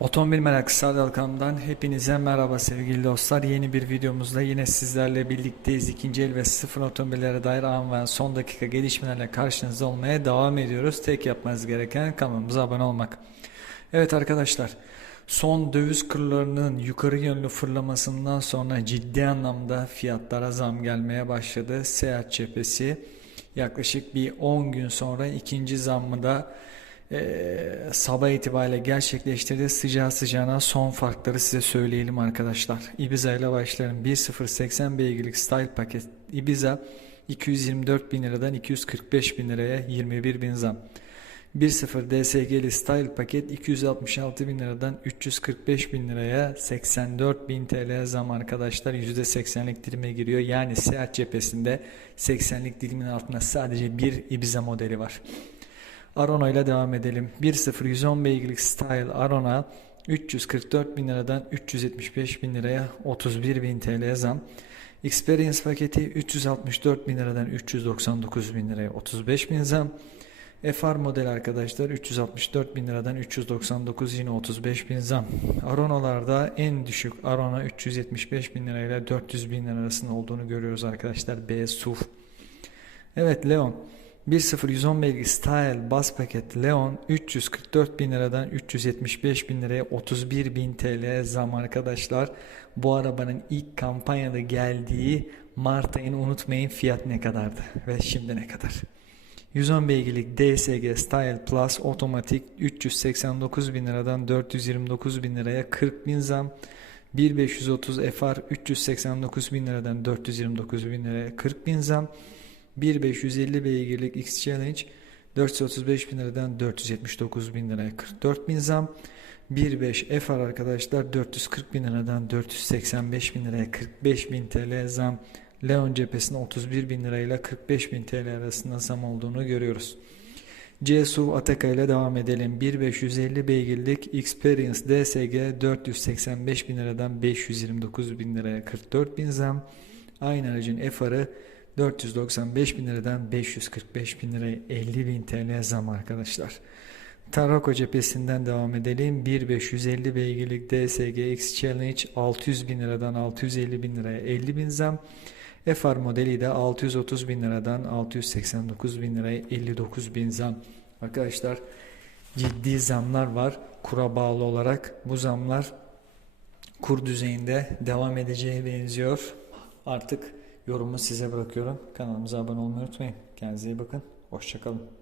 Otomobil Meraklısı Sadal kanalımdan hepinize merhaba sevgili dostlar. Yeni bir videomuzda yine sizlerle birlikteyiz. İkinci el ve sıfır otomobillere dair an ve son dakika gelişmelerle karşınızda olmaya devam ediyoruz. Tek yapmanız gereken kanalımıza abone olmak. Evet arkadaşlar son döviz kurlarının yukarı yönlü fırlamasından sonra ciddi anlamda fiyatlara zam gelmeye başladı. Seyahat cephesi yaklaşık bir 10 gün sonra ikinci zammı da ee, sabah itibariyle gerçekleştirdi. Sıcağı sıcağına son farkları size söyleyelim arkadaşlar. Ibiza ile başlayalım. 1.080 beygirlik style paket Ibiza 224 bin liradan 245 bin liraya 21 bin zam. 1.0 DSG'li style paket 266 bin liradan 345 bin liraya 84 bin TL zam arkadaşlar %80'lik dilime giriyor. Yani seyahat cephesinde 80'lik dilimin altında sadece bir Ibiza modeli var. Arona ile devam edelim. 1.0 110 beygirlik Style Arona 344 bin liradan 375 bin liraya 31 bin TL zam. Experience paketi 364 bin liradan 399 bin liraya 35 bin zam. FR model arkadaşlar 364 bin liradan 399 yine 35 bin zam. Aronalarda en düşük Arona 375 bin lirayla 400 bin lira arasında olduğunu görüyoruz arkadaşlar. B SUV. Evet Leon 1.0 110 beygir Style bas paket Leon 344 bin liradan 375 bin liraya 31 bin TL zam arkadaşlar. Bu arabanın ilk kampanyada geldiği Mart ayını unutmayın fiyat ne kadardı ve şimdi ne kadar. 110 beygirlik DSG Style Plus otomatik 389 bin liradan 429 bin liraya 40 bin zam. 1530 FR 389 bin liradan 429 bin liraya 40 bin zam. 1550 beygirlik X Challenge 435 bin liradan 479 bin liraya 44 bin zam. 1.5 FR arkadaşlar 440 bin liradan 485 bin liraya 45 bin TL zam. Leon cephesinde 31 bin lirayla 45 bin TL arasında zam olduğunu görüyoruz. CSUV Ateka ile devam edelim. 1550 beygirlik Experience DSG 485 bin liradan 529 bin liraya 44 bin zam. Aynı aracın FR'ı 495 bin liradan 545 bin liraya 50 bin TL zam arkadaşlar. Tarako cephesinden devam edelim. 1550 beygirlik DSG X Challenge 600 bin liradan 650 bin liraya 50 bin zam. FR modeli de 630 bin liradan 689 bin liraya 59 bin zam. Arkadaşlar ciddi zamlar var kura bağlı olarak. Bu zamlar kur düzeyinde devam edeceği benziyor. Artık yorumu size bırakıyorum. Kanalımıza abone olmayı unutmayın. Kendinize iyi bakın. Hoşçakalın.